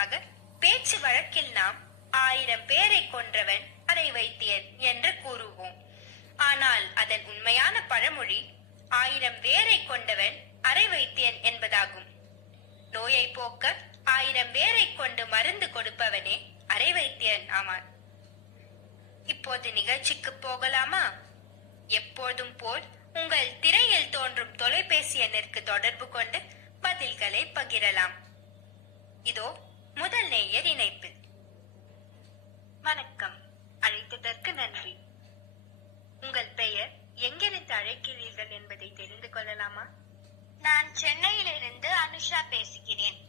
காரணமாக பேச்சு வழக்கில் நாம் ஆயிரம் பேரை கொன்றவன் அதை வைத்தியன் என்று கூறுவோம். ஆனால் அதன் உண்மையான பழமொழி ஆயிரம் வேரை கொண்டவன் அரை வைத்தியன் என்பதாகும். நோயை போக்க ஆயிரம் வேரை கொண்டு மருந்து கொடுப்பவனே அரை வைத்தியன் ஆமான். இப்போது நிகழ்ச்சிக்கு போகலாமா? எப்போதும் போல் உங்கள் திரையில் தோன்றும் தொலைபேசி எண்ணிற்கு தொடர்பு கொண்டு பதில்களை பகிரலாம். இதோ முதல் நேயர் இணைப்பு வணக்கம். அழைத்ததற்கு நன்றி. உங்கள் பெயர் எங்கிருந்து அழைக்கிறீர்கள் என்பதை தெரிந்து கொள்ளலாமா? நான் சென்னையிலிருந்து அனுஷா பேசுகிறேன்.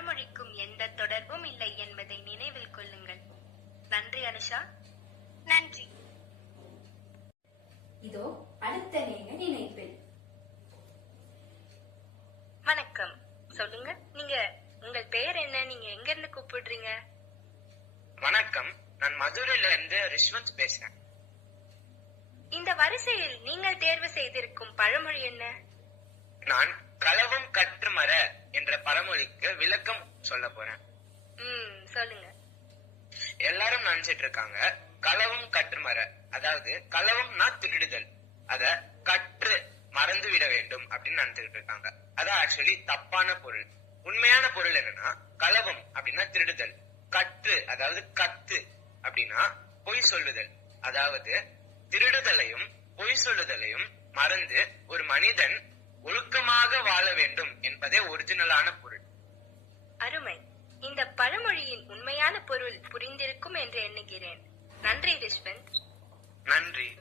இந்த பழமொழிக்கும் எந்த தொடர்பும் இல்லை என்பதை நினைவில் கொள்ளுங்கள். நன்றி அனுஷா. நன்றி. இதோ அடுத்த நேயர் இணைப்பில் வணக்கம். சொல்லுங்க. நீங்க உங்கள் பெயர் என்ன? நீங்க எங்க இருந்து கூப்பிடுறீங்க? வணக்கம். நான் மதுரையில இருந்து ரிஷ்வந்த் பேசுறேன். இந்த வரிசையில் நீங்கள் தேர்வு செய்திருக்கும் பழமொழி என்ன? நான் களவும் கற்றுமர என்ற பழமொழிக்கு விளக்கம் சொல்ல போறேன். சொல்லுங்க. எல்லாரும் நினைச்சிட்டு இருக்காங்க களவும் கற்றுமர அதாவது களவும்னா திருடுதல் அத கற்று மறந்து விட வேண்டும் அப்படின்னு நினைச்சிட்டு இருக்காங்க. அதான் ஆக்சுவலி தப்பான பொருள். உண்மையான பொருள் என்னன்னா களவும் அப்படின்னா திருடுதல் கற்று அதாவது கத்து அப்படின்னா பொய் சொல்லுதல். அதாவது திருடுதலையும் பொய் சொல்லுதலையும் மறந்து ஒரு மனிதன் ஒழுக்கமாக வாழ வேண்டும் என்பதே ஒரிஜினலான பொருள். அருமை. இந்த பழமொழியின் உண்மையான பொருள் புரிந்திருக்கும் என்று எண்ணுகிறேன். நன்றி ரிஷ்வந்த். நன்றி.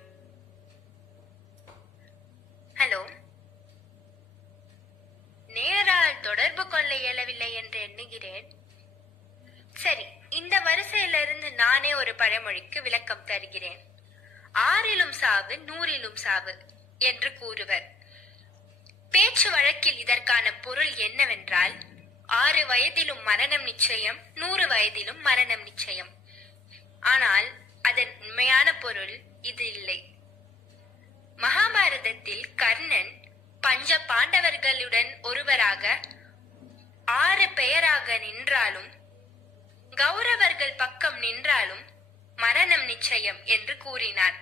ஹலோ. நேரால் தொடர்பு கொள்ள இயலவில்லை என்று எண்ணுகிறேன். சரி இந்த வரிசையிலிருந்து நானே ஒரு பழமொழிக்கு விளக்கம் தருகிறேன். ஆறிலும் சாவு நூறிலும் சாவு என்று கூறுவர். பேச்சு வழக்கில் இதற்கான பொருள் என்னவென்றால் ஆறு வயதிலும் மரணம் நிச்சயம் நூறு வயதிலும் மரணம் நிச்சயம். ஆனால் அதன் உண்மையான பொருள் இது இல்லை. மகாபாரதத்தில் கர்ணன் பஞ்ச பாண்டவர்களுடன் ஒருவராக ஆறு பெயராக நின்றாலும் கௌரவர்கள் பக்கம் நின்றாலும் மரணம் நிச்சயம் என்று கூறினார்.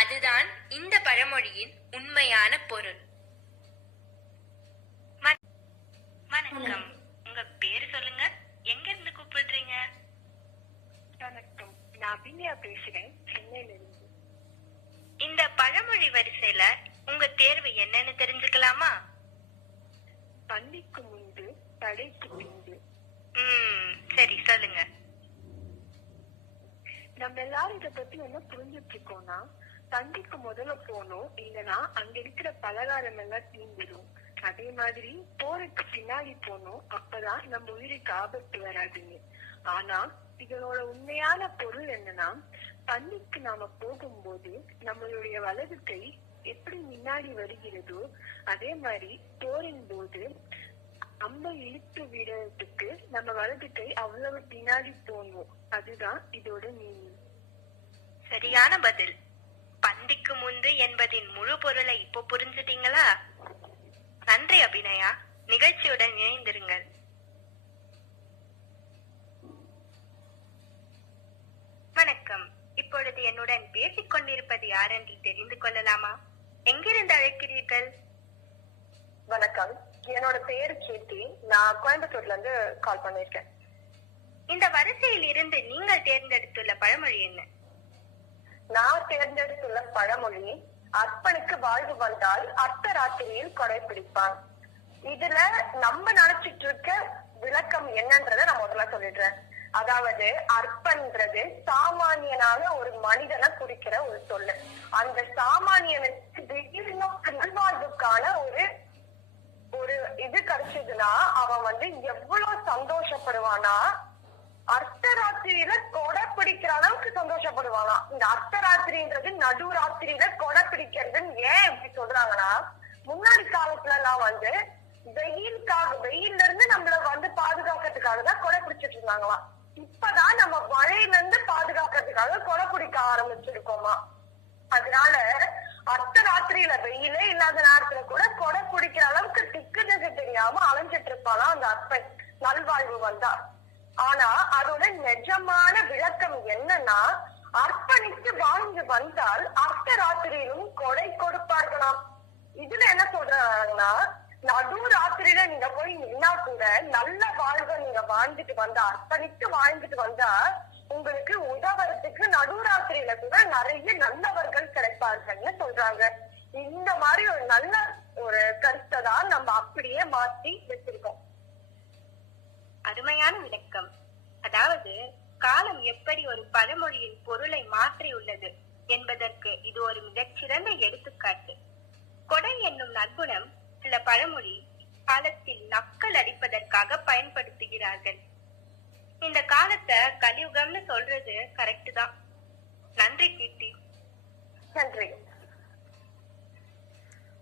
அதுதான் இந்த பழமொழியின் உண்மையான பொருள். வணக்கம். உங்க பேரு சொல்லுங்க. எங்க இருந்து கூப்பிடுறீங்க? வணக்கம். நான் அபிநயா பேசுறேன். சென்னையில இருந்து இந்த பழமொழி வரிசையில உங்க தேர்வு என்னன்னு தெரிஞ்சுக்கலாமா? பள்ளிக்கு முன்பு படைக்கு பின்பு. சரி சொல்லுங்க. நம்ம எல்லாரும் இத பத்தி என்ன புரிஞ்சுட்டு இருக்கோம்னா பள்ளிக்கு முதல்ல போனோம். இல்லைன்னா அங்க இருக்கிற பலகாரம் எல்லாம் தீந்துடும் அதே மாதிரி போறதுக்கு பின்னாடி போனோம். அப்பதான் நம்ம உயிருக்கு ஆபத்து வராதுங்க ஆனா இதனோட உண்மையான பொருள் என்னன்னா தண்ணிக்கு நாம போகும்போது நம்மளுடைய வலது கை எப்படி முன்னாடி வருகிறதோ அதே மாதிரி போரின் போது அம்ப இழுத்து விடுறதுக்கு நம்ம வலது கை அவ்வளவு பின்னாடி போகணும் அதுதான் இதோட மீனிங் சரியான பதில். முழு பொருளை இப்போ புரிஞ்சுட்டீங்களா? நன்றி அபிநயா. நிகழ்ச்சியுடன் இணைந்திருங்கள். வணக்கம். இப்பொழுது என்னுடன் பேசிக் கொண்டிருப்பது யார் என்று தெரிந்து கொள்ளலாமா? எங்கிருந்து அழைக்கிறீர்கள்? வணக்கம். என்னோட பேரு கீர்த்தி. நான் கோயம்புத்தூர்ல இருந்து கால் பண்ணிருக்கேன் இந்த வரிசையில் இருந்து நீங்கள் தேர்ந்தெடுத்துள்ள பழமொழி என்ன? நான் தேர்ந்தெடுத்துள்ள பழமொழி அர்ப்பனுக்கு வாழ்வு வந்தால் அர்த்த ராத்திரியில் கொடை பிடிப்பான். இதுல நம்ம நினைச்சிட்டு இருக்க விளக்கம் என்னன்றத நான் முதல்ல சொல்லிடுறேன். அதாவது அர்ப்பன்றது சாமானியனான ஒரு மனிதனை குறிக்கிற ஒரு சொல்லு. அந்த சாமானியனுக்கு திடீர்னு நல்வாழ்வுக்கான ஒரு ஒரு இது கிடைச்சதுன்னா அவன் வந்து எவ்வளவு சந்தோஷப்படுவானா அர்த்தராத்திரியில கொடை பிடிக்கிற அளவுக்கு சந்தோஷப்படுவாங்களாம். இந்த அர்த்தராத்திரின்றது நடு ராத்திரியில கொடை பிடிக்கிறதுன்னு ஏன் இப்படி சொல்றாங்கன்னா முன்னாடி காலத்துல எல்லாம் வந்து வெயிலுக்காக வெயில்ல இருந்து நம்மள வந்து பாதுகாக்கிறதுக்காக தான் கொடை பிடிச்சிட்டு இருந்தாங்களாம். இப்பதான் நம்ம மழையில இருந்து பாதுகாக்கிறதுக்காக கொடை பிடிக்க ஆரம்பிச்சிருக்கோமா. அதனால அர்த்த ராத்திரியில வெயிலே இல்லாத நேரத்துல கூட கொடை பிடிக்கிற அளவுக்கு திக்கு திசை தெரியாம அலைஞ்சிட்டு இருப்பாளாம் அந்த அர்ப்பன் நல்வாழ்வு வந்தா ஆனா அதோட நிஜமான விளக்கம் என்னன்னா அர்ப்பணித்து வாழ்ந்து வந்தால் அர்த்த ராத்திரியிலும் கொடை கொடுப்பார்களாம். இதுல என்ன சொல்றாங்கன்னா நடு ராத்திரியில நீங்க போய் நின்னா கூட நல்ல வாழ்வை நீங்க வாழ்ந்துட்டு வந்தா அர்ப்பணித்து வாழ்ந்துட்டு வந்தா உங்களுக்கு உதவறதுக்கு நடுராத்திரியில கூட நிறைய நல்லவர்கள் கிடைப்பார்கள்னு சொல்றாங்க. இந்த மாதிரி ஒரு நல்ல ஒரு கருத்தை தான் நம்ம அப்படியே மாத்தி வச்சிருக்கோம். அருமையான விளக்கம். அதாவது காலம் எப்படி ஒரு பழமொழியின் பொருளை மாற்றியுள்ளது என்பதற்கு இது ஒரு மிகச்சிறந்த எடுத்துக்காட்டு. கொடை என்னும் நற்குணம் சில பழமொழி காலத்தில் நக்கல் அடிப்பதற்காக பயன்படுத்துகிறார்கள். இந்த காலத்தை கலியுகம்னு சொல்றது கரெக்ட் தான். நன்றி கீர்த்தி. நன்றி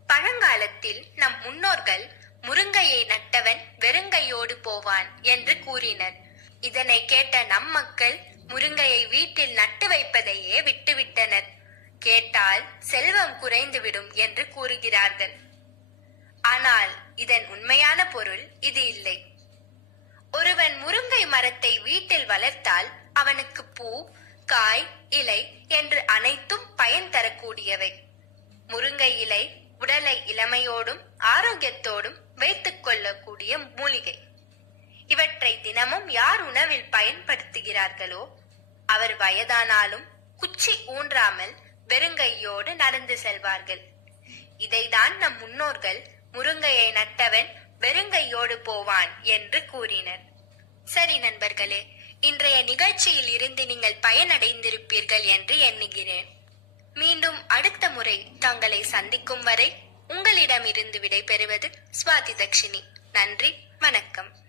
பழங்காலத்தில் நம் முன்னோர்கள் முருங்கையை நட்டவன் வெறுங்கையோடு போவான் என்று கூறினர். இதனை கேட்ட நம் மக்கள் முருங்கையை வீட்டில் நட்டு வைப்பதையே விட்டுவிட்டனர். கேட்டால் செல்வம் குறைந்துவிடும் என்று கூறுகிறார்கள். ஆனால் இதன் உண்மையான பொருள் இது இல்லை. ஒருவன் முருங்கை மரத்தை வீட்டில் வளர்த்தால் அவனுக்கு பூ காய் இலை என்று அனைத்தும் பயன் தரக்கூடியவை. முருங்கை இலை உடலை இளமையோடும் ஆரோக்கியத்தோடும் வைத்துக் கொள்ளக்கூடிய மூலிகை. இவற்றை தினமும் யார் உணவில் பயன்படுத்துகிறார்களோ அவர் வயதானாலும் குச்சி ஊன்றாமல் வெறுங்கையோடு நடந்து செல்வார்கள். இதைதான் நம் முன்னோர்கள் முருங்கையை நட்டவன் வெறுங்கையோடு போவான் என்று கூறினர். சரி நண்பர்களே இன்றைய நிகழ்ச்சியில் இருந்து நீங்கள் பயனடைந்திருப்பீர்கள் என்று எண்ணுகிறேன். மீண்டும் அடுத்த முறை தங்களை சந்திக்கும் வரை உங்களிடமிருந்து விடைபெறுவது சுவாதி தக்ஷினி நன்றி வணக்கம்.